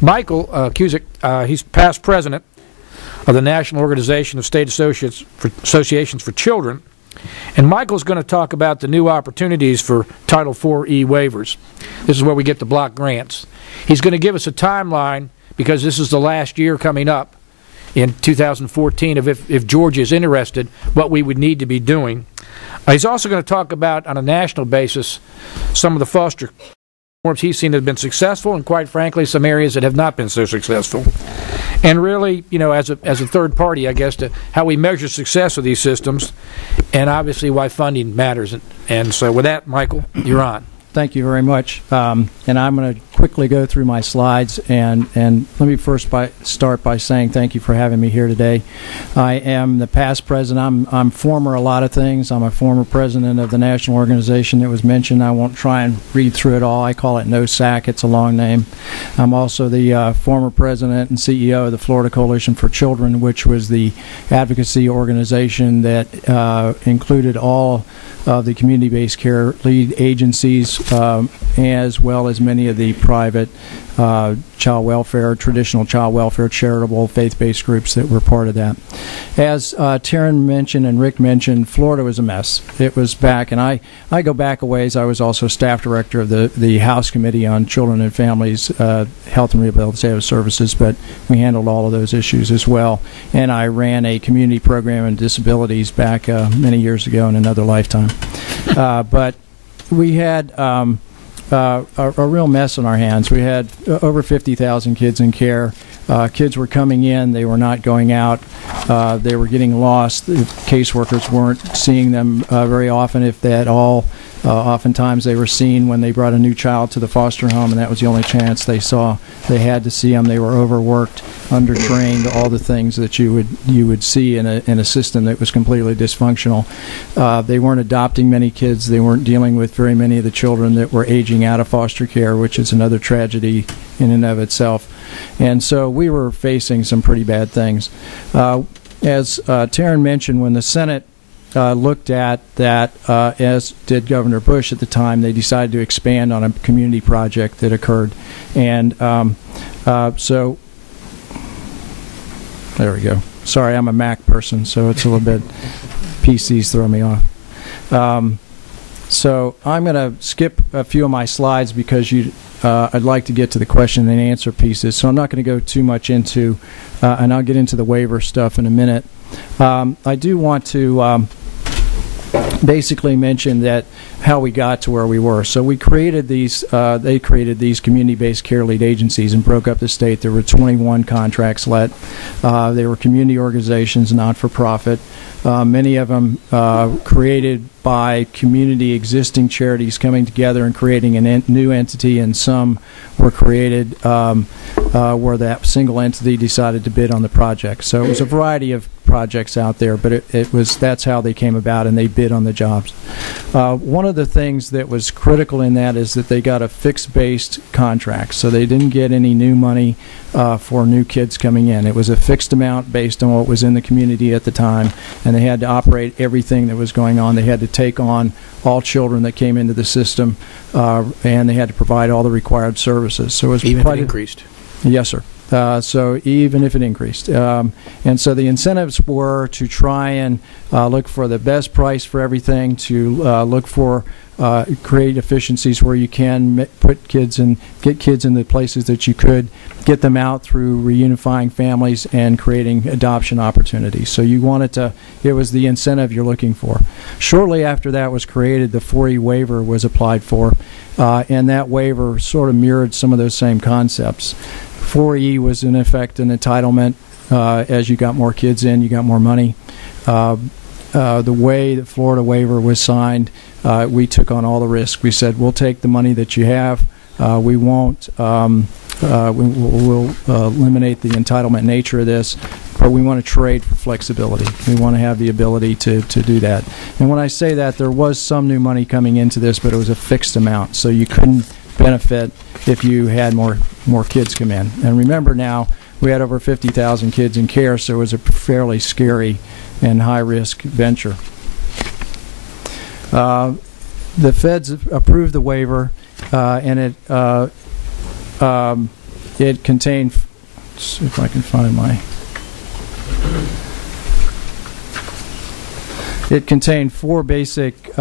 Michael Cusick, he's past president of the National Organization of State Associations for Children. And Michael's going to talk about the new opportunities for Title IV-E waivers. This is where we get the block grants. He's going to give us a timeline, because this is the last year coming up in 2014 of if Georgia is interested, what we would need to be doing. He's also going to talk about, on a national basis, some of the foster forms he's seen that have been successful, and quite frankly, some areas that have not been so successful. And really, you know, as a third party, I guess, to how we measure success of these systems, and obviously why funding matters. And so with that, Michael, you're on. Thank you very much. And I'm going to quickly go through my slides. And let me first start by saying thank you for having me here today. I am the past president. I'm former a lot of things. I'm a former president of the national organization that was mentioned. I won't try and read through it all. I call it NOSAC. It's a long name. I'm also the former president and CEO of the Florida Coalition for Children, which was the advocacy organization that included all of the community-based care lead agencies, as well as many of the private child welfare, traditional child welfare, charitable, faith-based groups that were part of that. As Taryn mentioned and Rick mentioned, Florida was a mess. It was back, and I go back a ways. I was also staff director of the House Committee on Children and Families, Health and Rehabilitative Services, but we handled all of those issues as well. And I ran a community program in disabilities back many years ago in another lifetime. But we had a real mess on our hands. We had over 50,000 kids in care. Kids were coming in, they were not going out, they were getting lost. The caseworkers weren't seeing them very often, if they at all. Oftentimes they were seen when they brought a new child to the foster home, and that was the only chance they saw. They had to see them. They were overworked, undertrained, all the things that you would see in a system that was completely dysfunctional. They weren't adopting many kids. They weren't dealing with very many of the children that were aging out of foster care, which is another tragedy in and of itself. And so we were facing some pretty bad things. As Taryn mentioned, when the Senate looked at that, as did Governor Bush at the time, they decided to expand on a community project that occurred. And so there we go. Sorry, I'm a Mac person, so it's a little bit, PCs throw me off. So I'm going to skip a few of my slides because I'd like to get to the question and answer pieces. So I'm not going to go too much into, and I'll get into the waiver stuff in a minute. I do want to basically mention that how we got to where we were. So we created these, they created these community-based care lead agencies and broke up the state. There were 21 contracts let. They were community organizations, not-for-profit. Many of them created by community existing charities coming together and creating a new entity, and some were created where that single entity decided to bid on the project. So it was a variety of projects out there, but that's how they came about, and they bid on the jobs. One of the things that was critical in that is that they got a fixed-based contract, so they didn't get any new money for new kids coming in. It was a fixed amount based on what was in the community at the time, and they had to operate everything that was going on. They had to take on all children that came into the system, and they had to provide all the required services. So it was even if it increased? Yes, sir. So even if it increased. And so the incentives were to try and look for the best price for everything, to look for create efficiencies where you can put kids and get kids in the places that you could, get them out through reunifying families and creating adoption opportunities. So you wanted to, it was the incentive you're looking for. Shortly after that was created, the 4E waiver was applied for, and that waiver sort of mirrored some of those same concepts. 4E was in effect an entitlement. As you got more kids in, you got more money. The way the Florida waiver was signed, we took on all the risk. We said, we'll take the money that you have. We won't. We'll eliminate the entitlement nature of this, but we want to trade for flexibility. We want to have the ability to do that. And when I say that, there was some new money coming into this, but it was a fixed amount, so you couldn't benefit if you had more kids come in. And remember now, we had over 50,000 kids in care, so it was a fairly scary and high-risk venture. The feds approved the waiver, and it it contained, let's see if I can find my, it contained 4 basic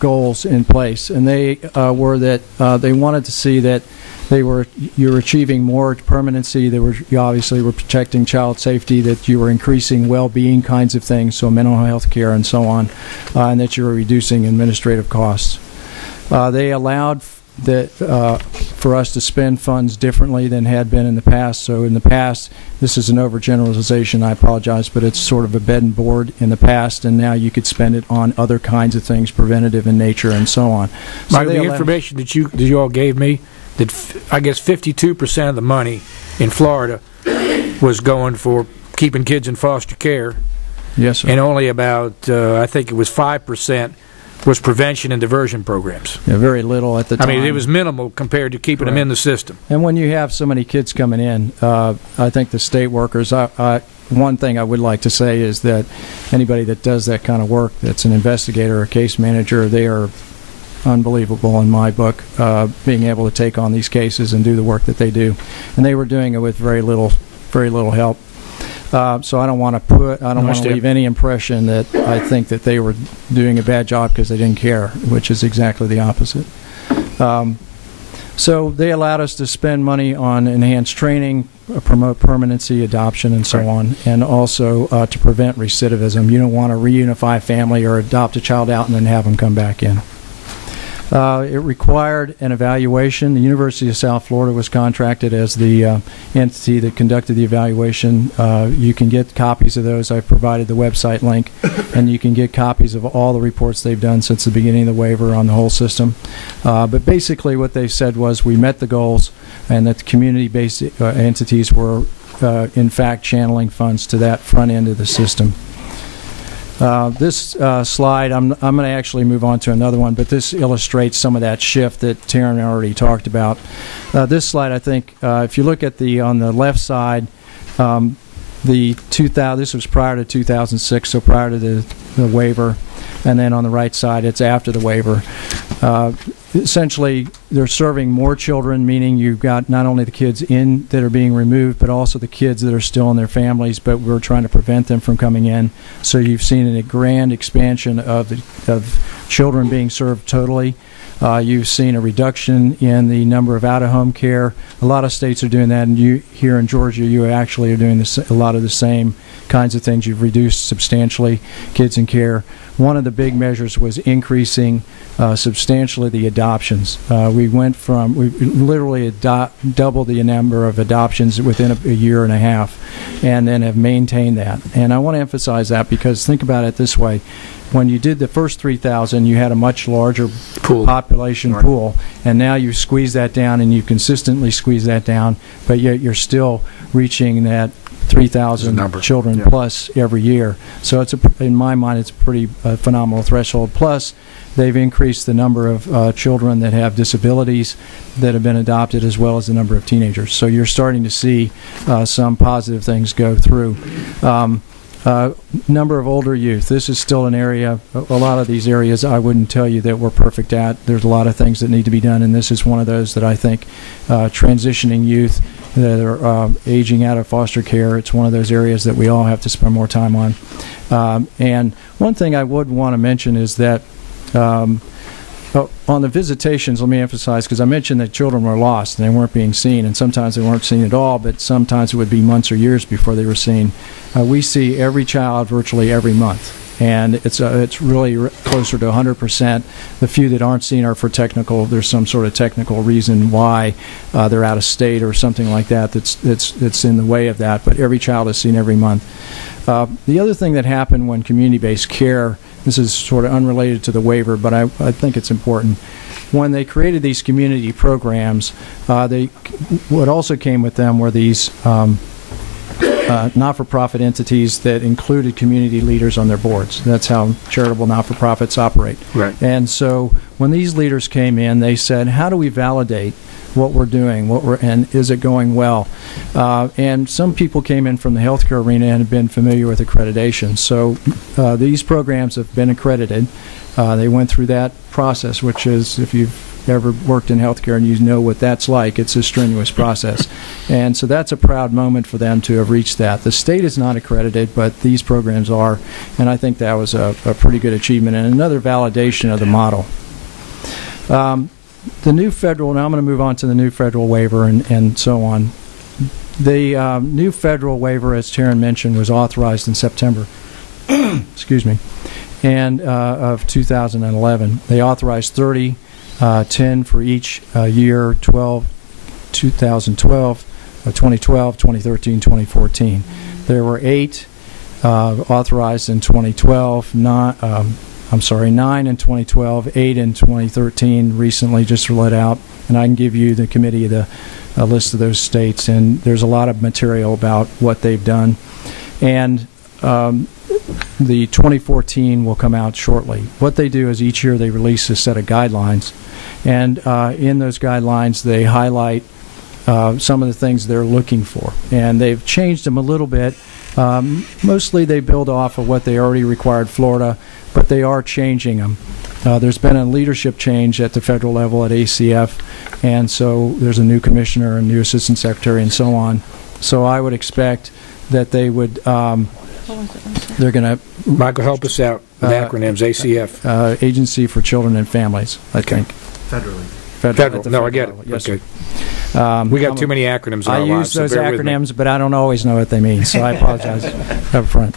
goals in place, and they were that they wanted to see that you were achieving more permanency. You obviously were protecting child safety, that you were increasing well-being kinds of things, so mental health care and so on, and that you were reducing administrative costs. They allowed for us to spend funds differently than had been in the past. So in the past, this is an overgeneralization, I apologize, but it's sort of a bed and board in the past, and now you could spend it on other kinds of things, preventative in nature and so on. So Michael, the information that you all gave me, that I guess 52% of the money in Florida was going for keeping kids in foster care. Yes, sir. And only about, I think it was 5% was prevention and diversion programs. Yeah, very little at the time. I mean, it was minimal compared to keeping them in the system. And when you have so many kids coming in, I think the state workers, one thing I would like to say is that anybody that does that kind of work, that's an investigator or a case manager, they are unbelievable in my book, being able to take on these cases and do the work that they do. And they were doing it with very little help. So I don't want to leave any impression that I think that they were doing a bad job because they didn't care, which is exactly the opposite. So they allowed us to spend money on enhanced training, promote permanency, adoption, and so on, and also to prevent recidivism. You don't want to reunify a family or adopt a child out and then have them come back in. It required an evaluation. The University of South Florida was contracted as the entity that conducted the evaluation. You can get copies of those. I've provided the website link, and you can get copies of all the reports they've done since the beginning of the waiver on the whole system. But basically what they said was we met the goals, and that the community-based entities were, in fact, channeling funds to that front end of the system. This slide, I'm going to actually move on to another one, but this illustrates some of that shift that Taryn already talked about. This slide, I think, if you look at on the left side, this was prior to 2006, so prior to the waiver, and then on the right side, it's after the waiver. Essentially, they're serving more children, meaning you've got not only the kids that are being removed, but also the kids that are still in their families, but we're trying to prevent them from coming in. So you've seen a grand expansion of children being served totally. You've seen a reduction in the number of out-of-home care. A lot of states are doing that, and here in Georgia, you actually are doing a lot of the same kinds of things. You've reduced substantially kids in care. One of the big measures was increasing substantially the adoptions. We literally doubled the number of adoptions within a year and a half, and then have maintained that. And I want to emphasize that because think about it this way. When you did the first 3,000, you had a much larger population pool, and now you squeeze that down, and you consistently squeeze that down, but yet you're still reaching that 3,000 children plus every year. So in my mind, it's a pretty phenomenal threshold. Plus, they've increased the number of children that have disabilities that have been adopted, as well as the number of teenagers. So you're starting to see some positive things go through. Number of older youth. This is still an area, a lot of these areas I wouldn't tell you that we're perfect at. There's a lot of things that need to be done, and this is one of those that I think transitioning youth that are aging out of foster care, it's one of those areas that we all have to spend more time on. And one thing I would want to mention is that on the visitations, let me emphasize, because I mentioned that children were lost and they weren't being seen, and sometimes they weren't seen at all, but sometimes it would be months or years before they were seen. We see every child virtually every month, and it's really closer to 100%. The few that aren't seen are for there's some sort of technical reason why they're out of state or something like that that's in the way of that, but every child is seen every month. The other thing that happened when community-based care, this is sort of unrelated to the waiver, but I think it's important. When they created these community programs, what also came with them were these not-for-profit entities that included community leaders on their boards. That's how charitable not-for-profits operate. Right. And so when these leaders came in, they said, how do we validate what we're doing, and is it going well? And some people came in from the healthcare arena and have been familiar with accreditation. So these programs have been accredited. They went through that process, which is, if you've ever worked in healthcare, and you know what that's like. It's a strenuous process. And so that's a proud moment for them to have reached that. The state is not accredited, but these programs are, and I think that was a pretty good achievement and another validation of the model. The new federal, now I'm going to move on to the new federal waiver and so on. The new federal waiver, as Taryn mentioned, was authorized in September excuse me, and of 2011. They authorized 30, 10 for each year, 2012, 2013, 2014. There were 8 authorized in 2012, 9 in 2012, 8 in 2013, recently just let out, and I can give you the committee the list of those states, and there's a lot of material about what they've done. And the 2014 will come out shortly. What they do is each year they release a set of guidelines, and in those guidelines they highlight some of the things they're looking for, and they've changed them a little bit. Mostly they build off of what they already required Florida, but they are changing them. There's been a leadership change at the federal level at ACF, and so there's a new commissioner, a new assistant secretary, and so on. So I would expect that they would, they're going to... Michael, help us out with acronyms, ACF. Agency for Children and Families, I think. Federally. Federal. No, I get it. Yes, okay. We got too many acronyms in our lives. I use those acronyms, but I don't always know what they mean, so I apologize up front.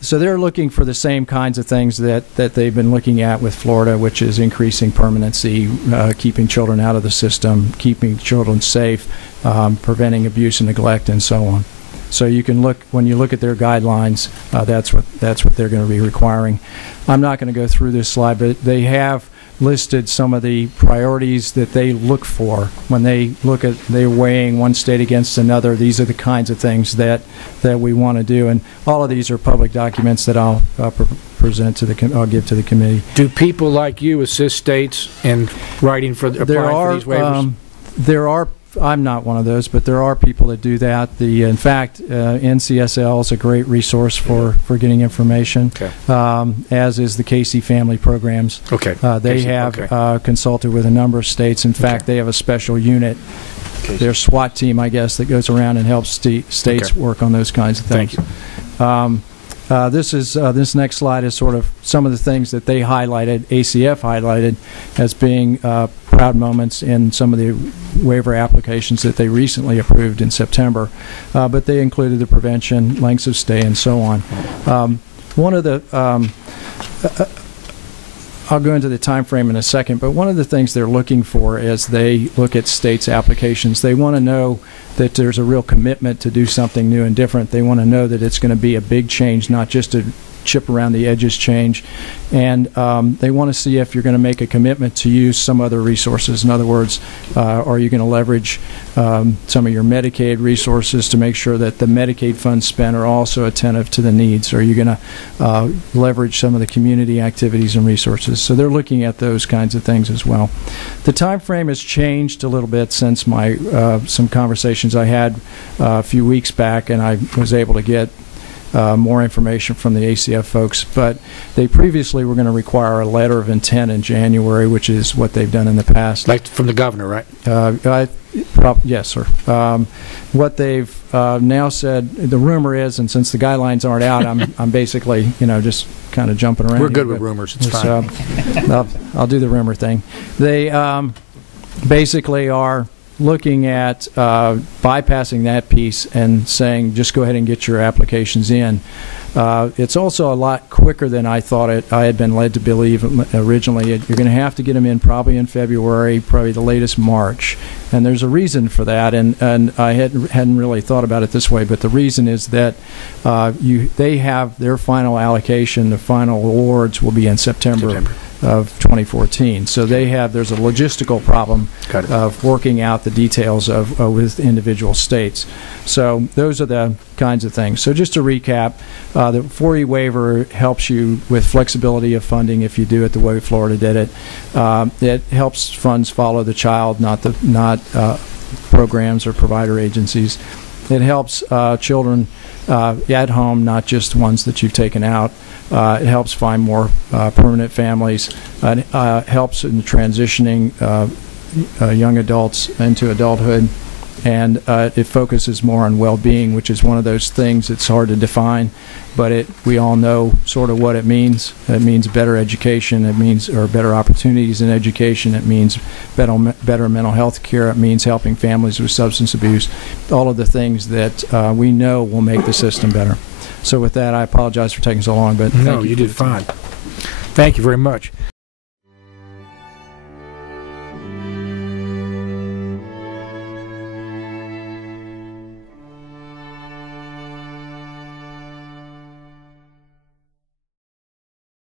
So they're looking for the same kinds of things that they've been looking at with Florida, which is increasing permanency, keeping children out of the system, keeping children safe, preventing abuse and neglect, and so on. So you can look, when you look at their guidelines, that's what they're going to be requiring. I'm not going to go through this slide, but they have listed some of the priorities that they look for when they look at, they're weighing one state against another. These are the kinds of things that we want to do, and all of these are public documents that I'll present to the I'll give to the committee. Do people like you assist states in writing for applying for these waivers? There are. I'm not one of those, but there are people that do that. In fact, NCSL is a great resource for getting information, okay. As is the Casey Family Programs. Okay. They have consulted with a number of states. In fact, they have a special unit, their SWAT team, I guess, that goes around and helps states work on those kinds of things. Thank you. This next slide is sort of some of the things that they highlighted, ACF highlighted, as being proud moments in some of the waiver applications that they recently approved in September. But they included the prevention, lengths of stay, and so on. One of the I'll go into the time frame in a second, but one of the things they're looking for as they look at states' applications, they want to know that there's a real commitment to do something new and different. They want to know that it's going to be a big change, not just a chip around the edges change. And they want to see if you're going to make a commitment to use some other resources. In other words, are you going to leverage some of your Medicaid resources to make sure that the Medicaid funds spent are also attentive to the needs? Are you going to leverage some of the community activities and resources? So they're looking at those kinds of things as well. The time frame has changed a little bit since my some conversations I had a few weeks back, and I was able to get more information from the ACF folks, but they previously were going to require a letter of intent in January, which is what they've done in the past. Like from the governor, right? Yes, sir. What they've now said, the rumor is, and since the guidelines aren't out, I'm basically, just kind of jumping around. We're good with rumors. It's fine. I'll do the rumor thing. They basically are looking at bypassing that piece and saying just go ahead and get your applications in. It's also a lot quicker than I thought I had been led to believe originally. You're going to have to get them in probably in February, probably the latest March. And there's a reason for that, and I hadn't really thought about it this way, but the reason is that they have their final allocation, the final awards will be in September of 2014. So there's a logistical problem of working out the details of with individual states. So those are the kinds of things. So just to recap, the 4E waiver helps you with flexibility of funding if you do it the way Florida did it. It helps funds follow the child, not programs or provider agencies. It helps children at home, not just ones that you've taken out. It helps find more permanent families. It helps in transitioning young adults into adulthood. And it focuses more on well-being, which is one of those things that's hard to define, but we all know sort of what it means. It means better education. It means better opportunities in education. It means better mental health care. It means helping families with substance abuse. All of the things that we know will make the system better. So with that, I apologize for taking so long, but no, you did fine. Thank you very much.